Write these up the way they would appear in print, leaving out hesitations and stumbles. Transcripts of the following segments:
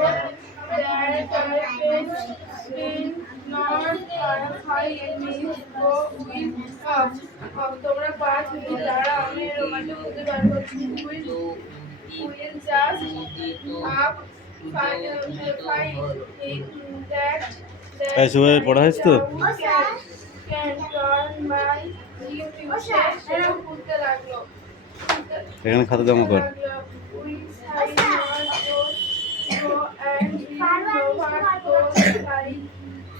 that carpet did not high knees go with up. তোমরা 5 minute দাঁড়াও, আমি রোমানটা খুঁজে বার করছি। Will just up find that সবাই পড়া হয়েছে তো? can turn my future খুঁজতে লাগলো। এখানে খাতা জমা কর। Will I not go and read over those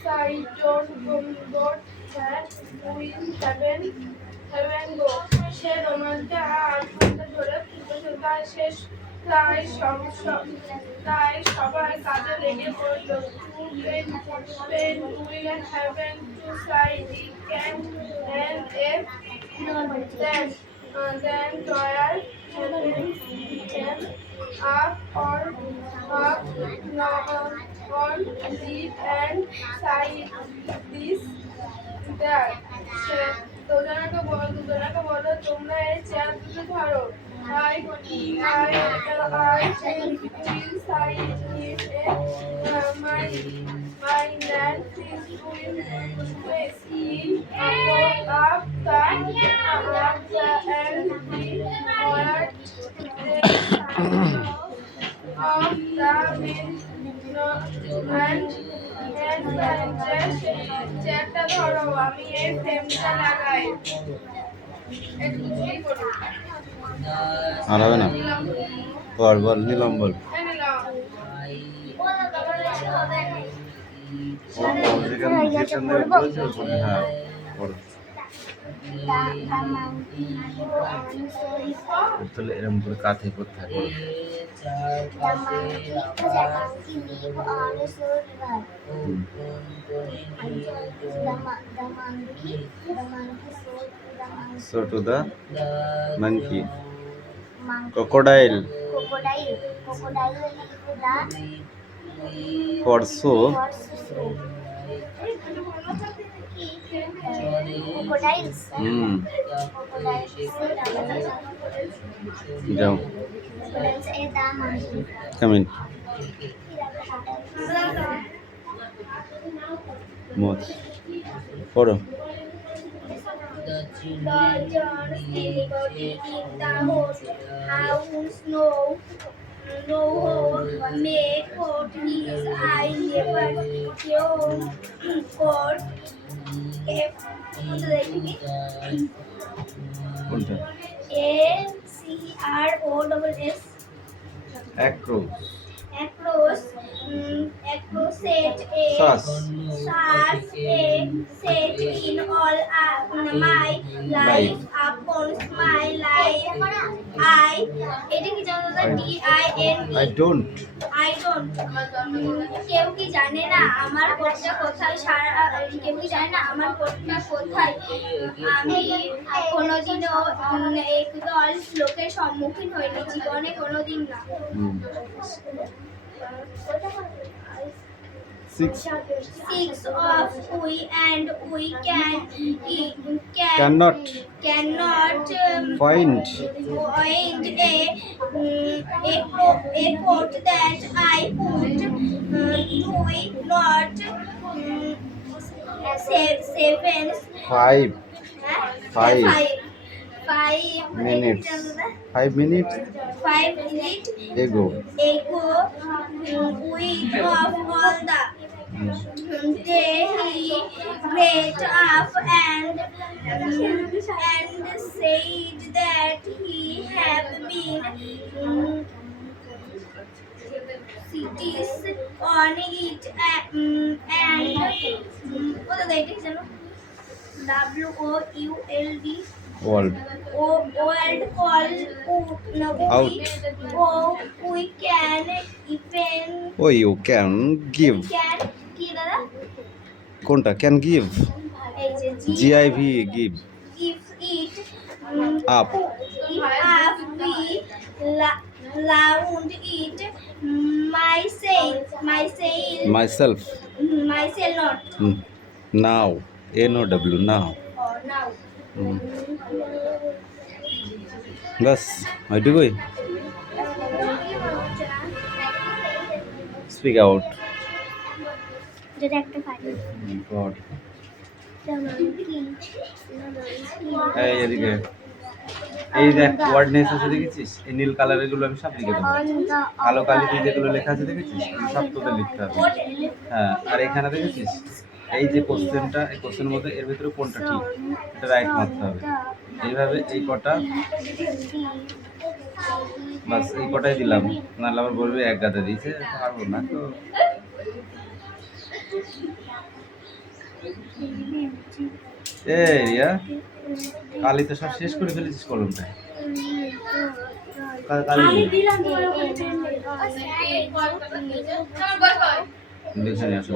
side don't that will heaven go. সে রোমানটা 8 ঘন্টা ধরে খুঁজতে খুঁজতে শেষ প্রায় সবাই কাজে লেগে পড়ল। When will heaven to side it can and if then toil heaven came up on deep and side this there. দুজনাকে বলো তোমরা এই চেয়ার দুটো ধরো। I will side it my land is will see up the and the order of the main and চেয়ারটা ধরো, আমি এই ফ্রেমটা লাগাই। আর হবে না, বল নিলাম বল। হ্যাঁ পড়ো। তাহলে এরকম করে কাঁথে করতে হয়। So to the monkey. Crocodile. For so. Crocodiles. जाओ। Come in. Moth. पढ़ो। The children everybody in the house know make what his I never caught কোনটা? ACROSS Across. across set a Sus. set in all my life upon my life এটা কি জানো দাদা DIN I don't. কেউ কি জানে না আমার কোটটা কোথায় কেউ কি জানে না আমার কোটটা কোথায় আমি কোনোদিনও একদল লোকের সম্মুখীন হইনি জীবনে কোনোদিন না Six of we and we cannot find find a quote that I put do not seven five five minutes 5 minutes ago with of all the day he great up and said that he have been cities on it and what are they WOULD world world call out. we can even Oh, you can give. কি দাদা কোনটা? Can give. এই যে GIV give. if it Up. if we round it Myself. not Now. NOW now. or now बस ऐटुकुई। Speak out. যেটা একটা পারি god. কি এই এদিকে, এই দেখ ওয়ার্ডনেস আছে দেখেছিস? এই নীল কালারের গুলো আমি সব লিখে দেবো। কালো কালিতে যেগুলো লেখা আছে দেখেছিস? এগুলো সব তোদের লিখতে হবে। হ্যাঁ, আর এখানে দেখেছিস এই যে কোশ্চেনটা, এই কোশ্চেনের মধ্যে এর ভিতরে কোনটা ঠিক এটা রাইট মারতে হবে। এইভাবে এই কটা, বাস এই কটাই দিলাম, নাহলে আবার বলবে এক গাদা দিয়েছে, পারবো না তো। এই রিয়া, কালি তো সব শেষ করে ফেলেছিস কলমটা। কালি দেখে নিয়ে আসো।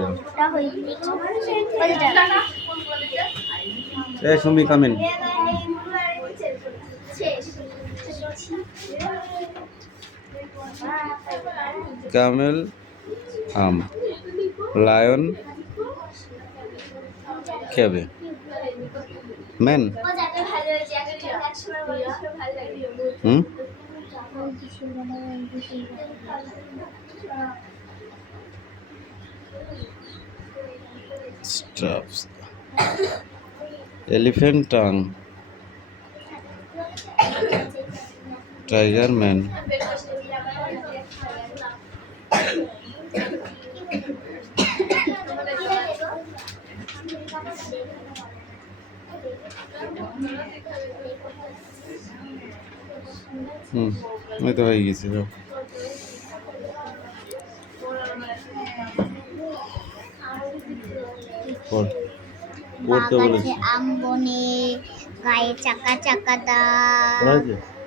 এই Sumi come in. Camel, lion, cave, man. Straps. Elephant tongue. Tiger man. এই তো হয়ে গেছে। বাগাছে আম বনে, গায়ে চাকা চাকা দাও,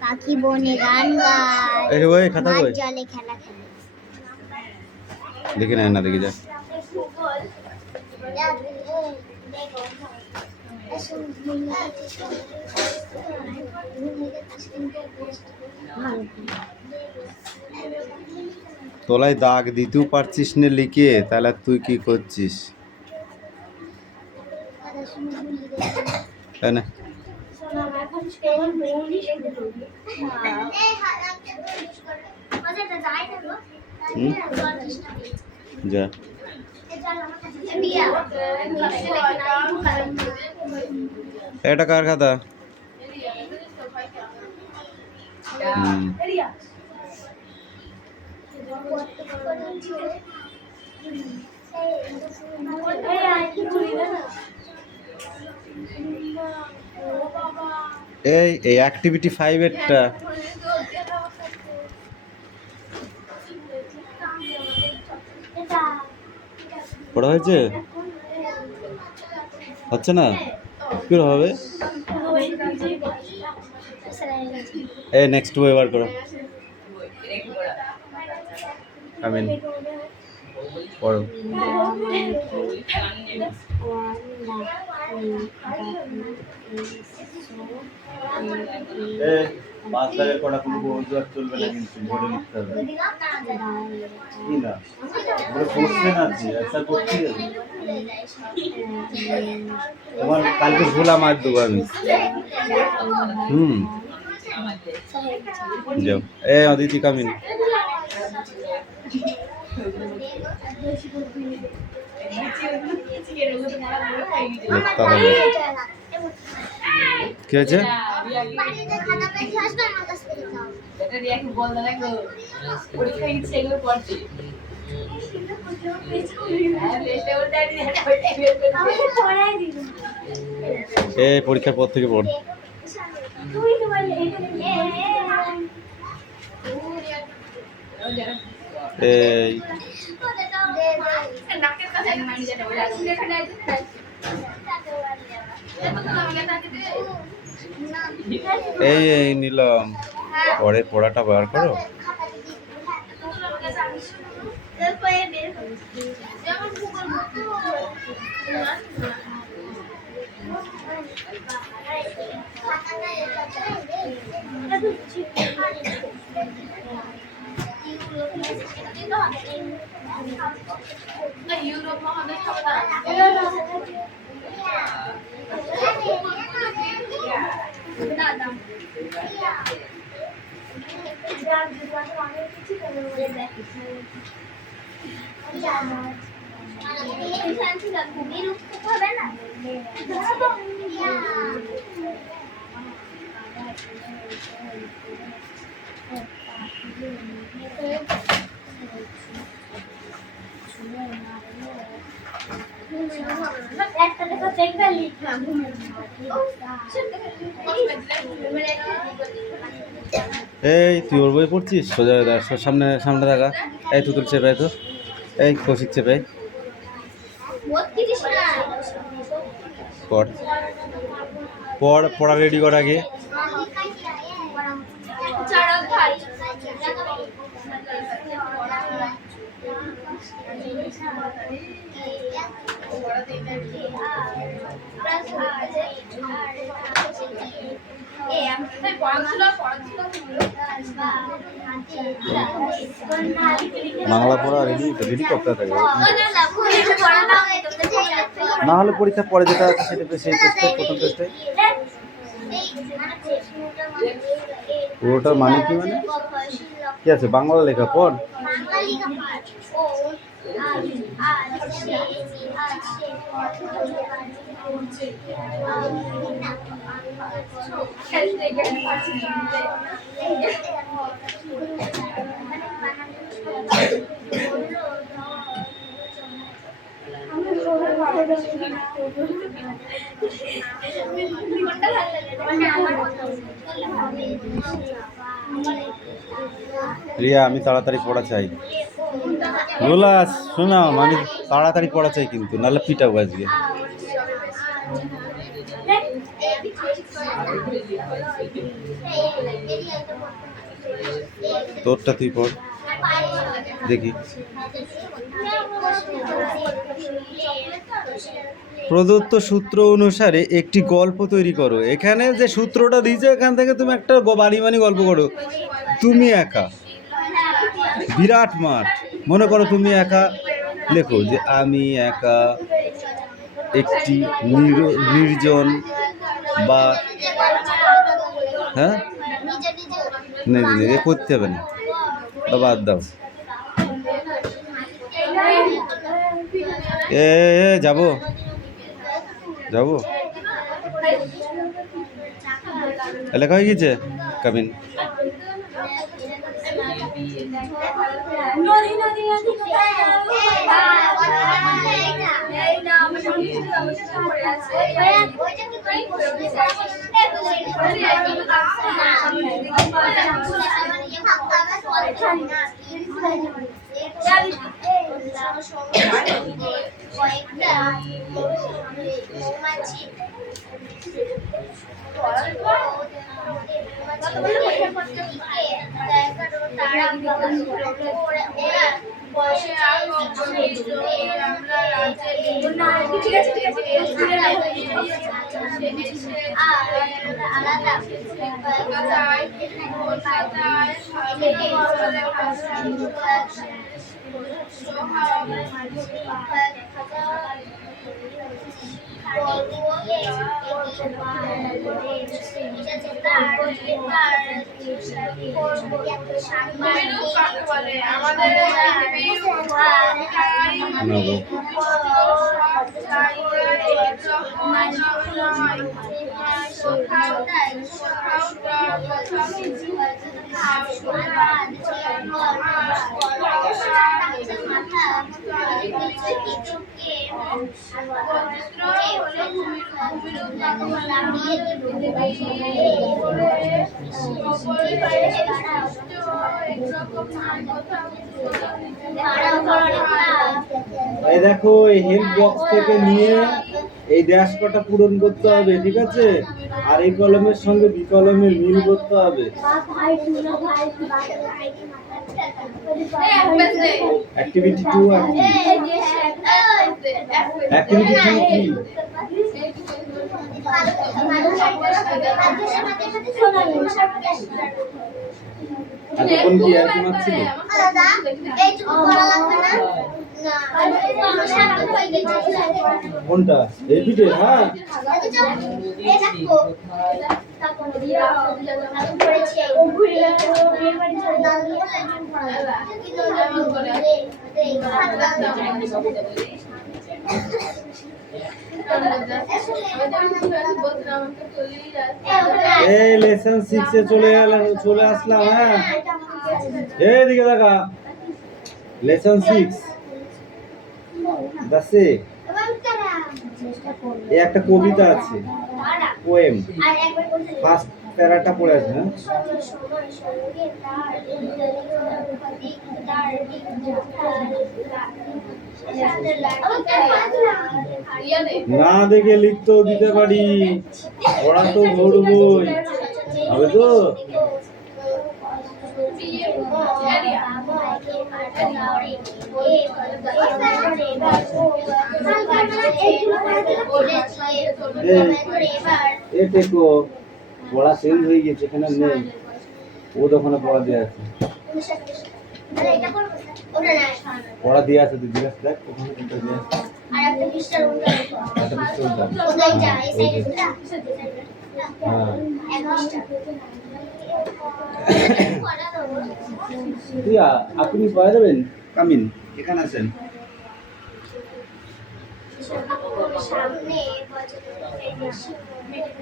পাখি বনে গান গায়, মাছ জলে খেলা খেলে। দেখে না দেখে যা। তোলাই দাগ দিতেও পারছিস না লিখে, তাহলে তুই কি করছিস? তাই না? যা। এটা কার খাতা? এই অ্যাক্টিভিটি 5 এরটা পড়া হয়েছে? হচ্ছে না? কি হবে? এই নেক্সট বই বার করো। কামিন পড়ো। পাঁচ দাগের কটা কোনো বন্ধু আর চলবে না, কিন্তু বোর্ডে লিখতে হবে। কি না কোশ্চেন আছে, অ্যান্সার করতে হবে। তোমার কালকে ভুলা মার দেবো আমি। যাও। অদিতি কামিন। কি আছে? পরীক্ষার পর থেকে পড়। এই নিলাম, পরে পড়াটা বার করো। হবে না একটা দেখা দেখবে লিখলাম এই তুই ওর বই পড়ছিস? সোজা হয়ে দাঁড়া, সামনে সামনে থাকা। এই তুতুল চেপে তো, এই কৌশিক চেপে পড় পড়, পড়া রেডি কর আগে। বাংলা পড়া রেডি রেডি করতে থাকে, না হলে পরীক্ষা পরে যেটা আছে সেটা সেই টেস্টে, প্রথম টেস্টে। পুরোটার মানে কি? মানে কি আছে বাংলা লেখা পড়। রিয়া, আমি তাড়াতাড়ি পড়া চাই। রোলাস শোনা, আমি তাড়াতাড়ি পড়া চাই কিন্তু, নাহলে পিটাবো আজকে। তোরটা তুই পড় দেখি। প্রদত্ত সূত্র অনুসারে একটি গল্প তৈরি করো। এখানে যে সূত্রটা দিয়েছে এখান থেকে তুমি একটা বাড়ি গল্প করো। তুমি একা, বিরাট মাঠ, মনে করো তুমি একা লেখো যে আমি একা একটি নির্জন বা হ্যাঁ নেই করতে হবে না, বাদ দাও। যাবো যাবো লেখা হয়ে গেছে কাবিন। এই দেখো, এই হেল্প বক্স থেকে নিয়ে এই ড্যাশ কটা পূরণ করতে হবে, ঠিক আছে? আর এই কলমের সঙ্গে বি কলমের মিল করতে হবে। অ্যাক্টিভিটি 2 আর কি? অ্যাক্টিভিটি 2 কি? কোন কি আর কি মারছিল? কোনটা? এই ভিডিও? হ্যাঁ এই লেসন 6 এ চলে আসলাম। হ্যাঁ, এইদিকে দেখা, লেসন 6 দাসে এই একটা কবিতা আছে, পোয়েম, ফার্স্ট প্যারাটা পড়ে আছে। হ্যাঁ, না দেখে লিখতেও দিতে পারি, পড়া তো ধরবই হবে তো। দেখো পড়া চেঞ্জ হয়ে গেছে, এখানে নেই, ও দোকানে পড়া দিয়ে আছে, পড়া দিয়ে আছে, তুই জিজ্ঞাসা দেখ ওখানে কোনটা দিয়ে আছে। আপনি পড়া দেবেন? কামিন, এখানে আছেন।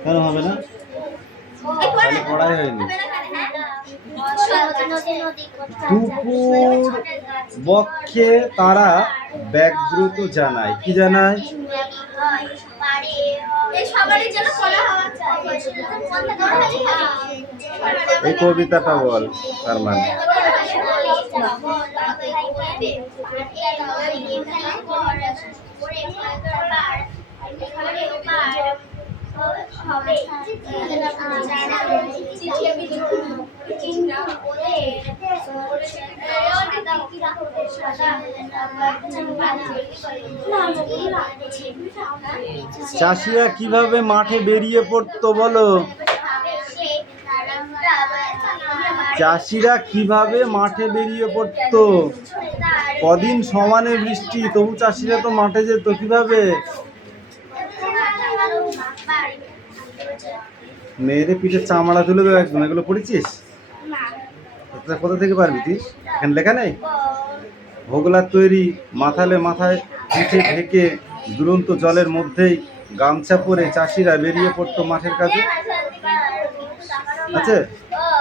কেন হবে না? পড়াই হয়নি। দুপুর বক্ষে তারা ব্যাঘ্রত জানায়, কি জানায়? এই কবিতাটা বল তার মানে। চাষিরা কিভাবে মাঠে বেরিয়ে পড়তো বলো? চাষিরা কিভাবে মাঠে বেরিয়ে পড়তো? কদিন সমানে বৃষ্টি, তবু চাষিরা তো মাঠে যেত, কিভাবে? মেয়েদের পিঠে চামড়া তুলে দেবো একদম, এগুলো পড়েছিস? কোথা থেকে পারবি তুই? এখানে লেখা নেই? হোগলার তৈরি, মাথায় পিঠে ঢেকে দুরন্ত জলের মধ্যেই গামছা পরে চাষিরা বেরিয়ে পড়তো মাঠের কাজে। আছে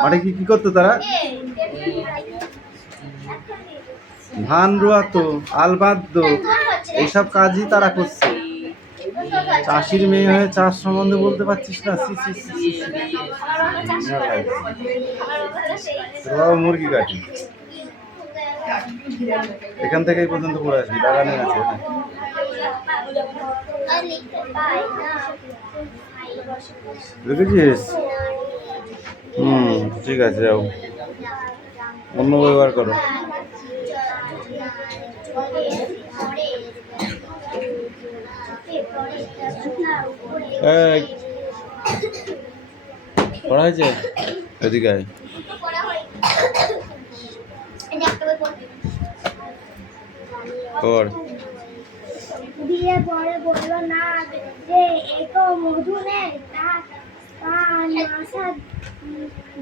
মাঠে কি করতো তারা? ধান রোয়াতো, আল বাঁধতো, এইসব কাজই তারা করছে। চাষির মেয়ে হয়ে চাষ সম্বন্ধে বলতে পারছিস না? মুরগি কাটি, এখান থেকে এই পর্যন্ত পড়ে আসবি, বাগানে আছে না? দেখেছিস? ঠিক আছে, যাও অন্য ব্যবহার করো। পড়া হয়েছে? এদিকে আয়। দিয়ে পরে বললো না যে এতো মধু নেই, তা নাসা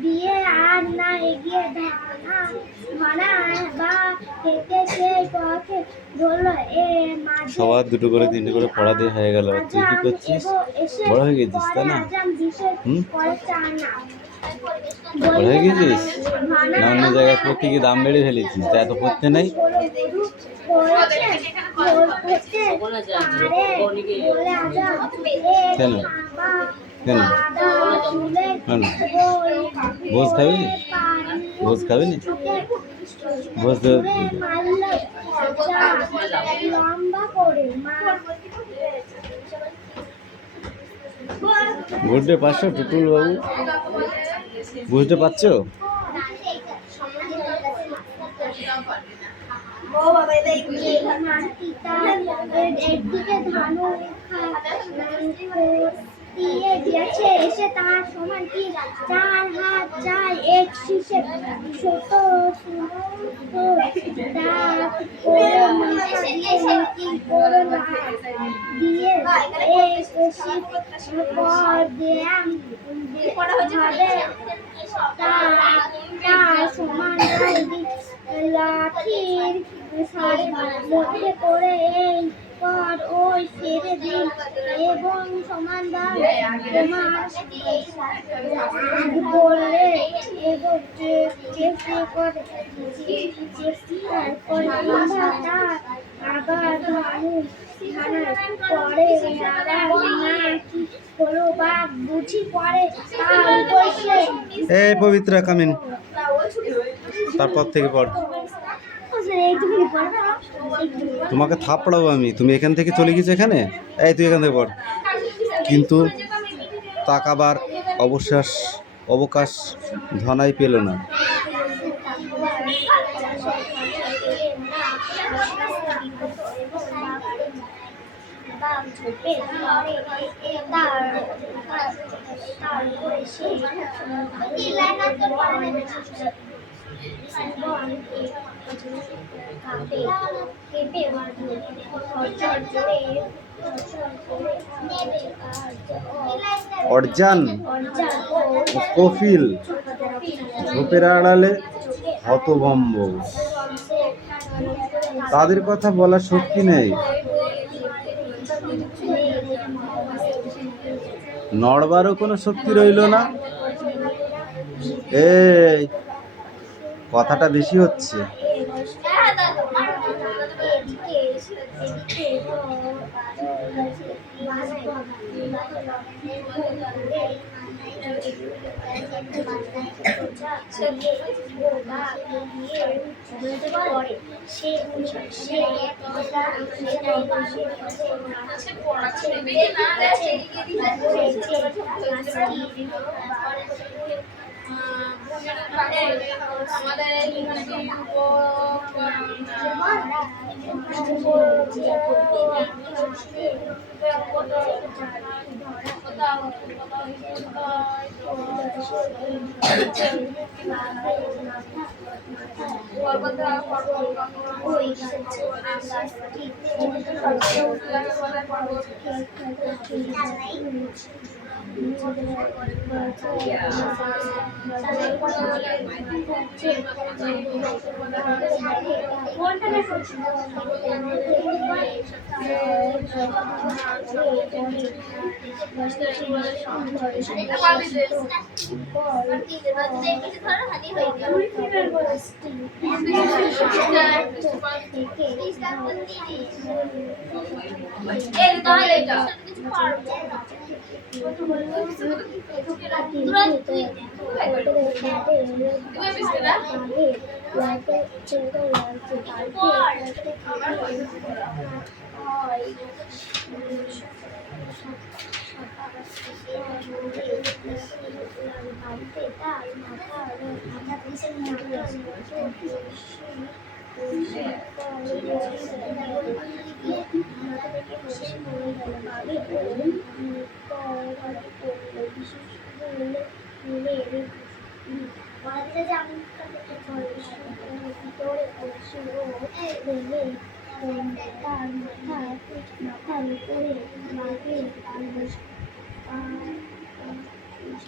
দিয়ে আর না এগিয়ে ধনা বা থেকে সেই পথে ধরলো। সবার দুটো করে তিনটে করে পড়া দিয়ে হয়ে গেল। তুই কি করছিস? বড় হয়ে গেছিস তাই না? বড় হয়ে গেছিস না, অন্য জায়গায় পড়তে গিয়ে দাম বেড়ে ফেলেছিস, তা এত পড়তে নেই। কেন কেন কেন? ভোজ খাবি? ভোজ খাবি নি? ভোজ বুঝতে পারছো টুটুল বাবু? বুঝতে পারছো? দিয়ে দিয়েছে এসে তার সমান কি 4 হাত 4 এক শিশে ছোট দিয়ে তার সমান লাঠির মধ্যে করে এই পর ওই ছেড়ে দিন এবং সমান দাম তোমার বললে এবং চেষ্টা করে আবার মানুষ পরে হলো বা বুঝি পরে এই পবিত্রা কামিন, তারপর থেকে পড়। তোমাকে থাপড়াবো আমি, তুমি এখান থেকে চলে গেছো এখানে। এই তুই এখান থেকে পড়। কিন্তু তাকাবার অবকাশ ধনাই পেল না। অর্জান কফিল ঝোপের আড়ালে হতভম্ব, তাদের কথা বলার শক্তি নেই, নড়বারও কোনো শক্তি রইল না। এই কথাটা বেশি হচ্ছে। আমাদের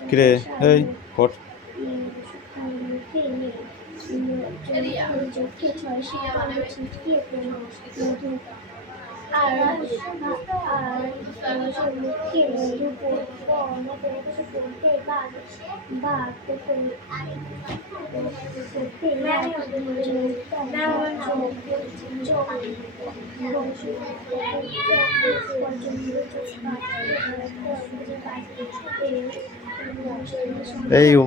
কিরে এই পড়। এই ও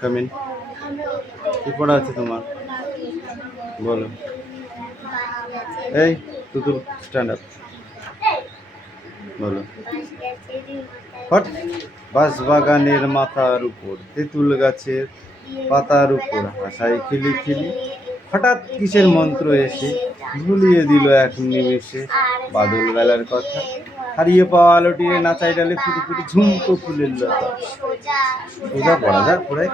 কামিন, কি পড়া আছে তোমার বলো। এই তুতুল স্ট্যান্ড আপ, বলো। হট, বাঁশবাগানের মাথার উপর তেঁতুল গাছের পাতার উপর হাসায় খিলি খিলি, হঠাৎ কিসের মন্ত্র এসে ভুলিয়ে দিল এক নিমেষে বাদল বেলার কথা। হারিয়ে পাওয়া আলোটিরে নাচাই ডালে ফুটি ফুটি ঝুমকো ফুলের লতা। সোজা পড়া যাক পড়ে।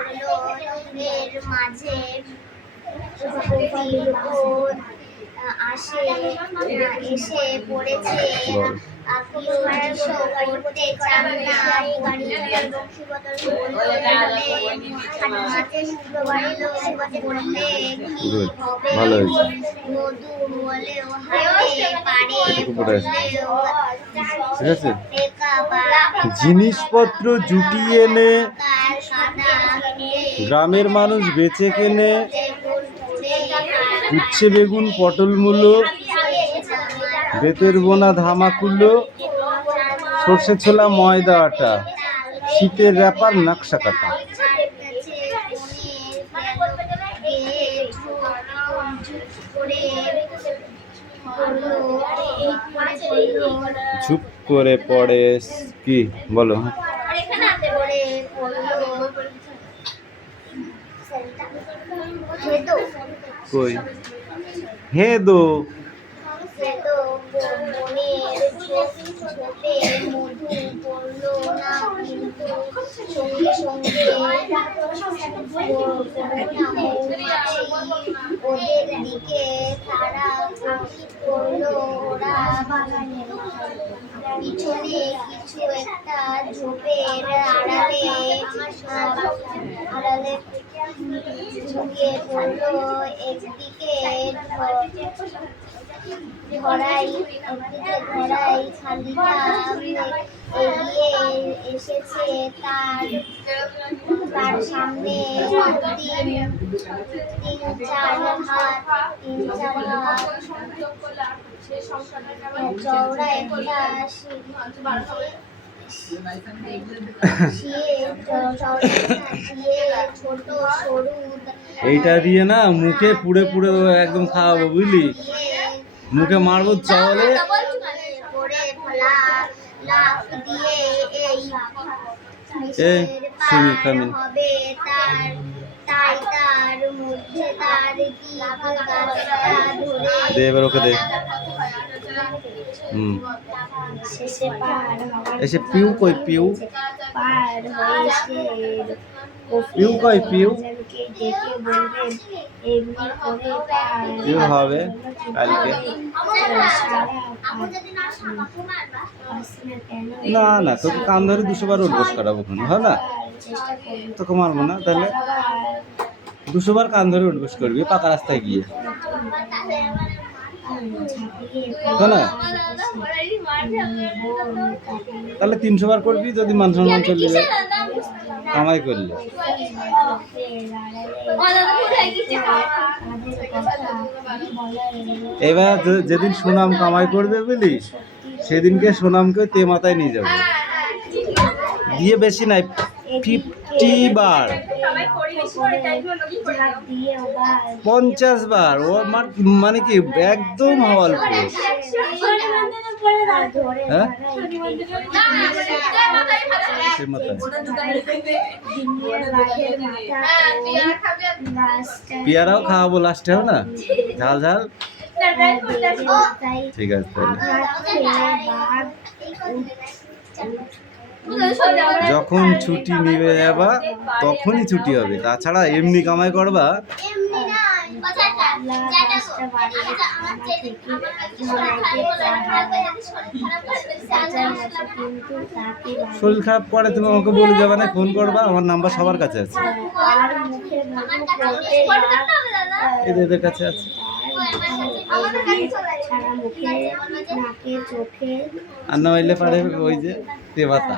এসে পড়েছে করতে চান না, গাড়ি চালার বংশী বদল মাঝে শুক্রবারে লক্ষ্মীপতি করলে কি Good. হবে? ভালো হয়েছে। মধু বলেও হাতে পারে এটুকু পড়ে আছে। বলেও ঠিক আছে। টেকা পারা জিনিসপত্র জুটিয়ে এনে কার কাদা খেয়ে গ্রামের মানুষ বেচে কেনে উচ্ছে বেগুন পটল মূলো বেতের বোনা ধামাকুলো সর্ষে ছোলা ময়দা আটা শীতের র্যাপার নকশা কাটা। চুপ করে পড়ে কি বলো? কই হে দো ওদের দিকে তারা করলো ওরা পিছনে কিছু একটা ঝোপের আড়ালে আড়ালে ঝুঁকিয়ে পড়লো একদিকে ধরাই খালিটা এগিয়ে এসেছে তার সামনে তিন চার হাত চওড়া একটা ছোট সরু এইটা দিয়ে না মুখে পুড়ে পুড়ে একদম খাওয়াবো বুঝলি, মুখে মারবো চাওয়ালে। লাফ দিয়ে এই সিমি কামিন হবে তাই তার মধ্যে তার কি গাছটা ধরে দে এবার ওকে দে। শেষে পার হওয়ার এসে পিউ কই পিউ পার হয়েছে পিউ কই পিউ ডেকে বলবেন এমনি করে পার পিউ হবে কালকে। না না তোকে কান ধরে 200 বার উঠবস করাবো ওখানে, হয় না? তোকে মারবো না তাহলে 200 বার কান ধরে উঠবস করবি পাকা রাস্তায় গিয়ে, তাই না? তাহলে 300 বার করবি যদি মান সম্মান চলে যাবে কামাই করলে। এবার যেদিন সুনাম কামাই করবে বুঝলিস, সেদিনকে সুনামকে তে মাথায় নিয়ে যাবো দিয়ে, বেশি নাই 50 বার 50 বার। ও মানে কি একদম হাওয়াল পুরো। হ্যাঁ সে মাথায় পেয়ারাও খাওয়াবো লাস্টেও না, ঝাল ঝাল। ঠিক আছে তাহলে যখন ছুটি নিবে যাবা তখনই ছুটি হবে, তাছাড়া এমনি কামাই করবা। শরীর খারাপ করে তুমি আমাকে বলে যাবা না, ফোন করবা, আমার নাম্বার সবার কাছে আছে, এদের কাছে আছে। আর না হইলে পারে ওই যে দেবাতা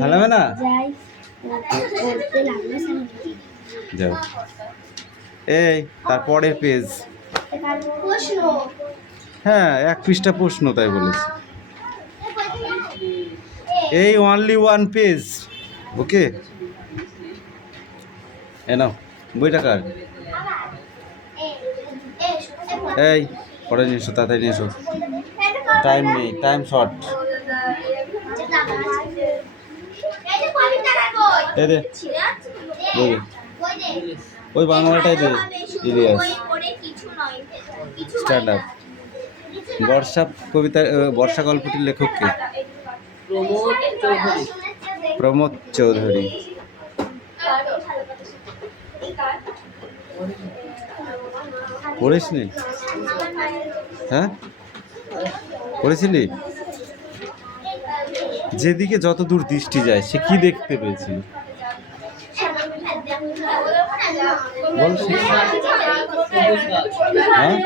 ভালো হবে না। যাও এই তারপরের পেজ, হ্যাঁ 1 পৃষ্ঠা প্রশ্ন তাই বলেছি। এই অনলি 1 পেজ, ওকে এ নাও বইটা কার। এই পরে নিয়ে এসো, তাড়াতাড়ি নিয়ে এসো, টাইম নেই, টাইম শর্ট। এই দে ওই বাংলাটাই দে, ইলিয়াস স্ট্যান্ড আপ। বর্ষা কবিতা, বর্ষা গল্পটির লেখক কে? প্রমোদ চৌধুরী। পড়িসনি? হ্যাঁ, পড়েছিলি? যেদিকে যত দূর দৃষ্টি যায় সে কি দেখতে পেয়েছিল? বল সে। হ্যাঁ,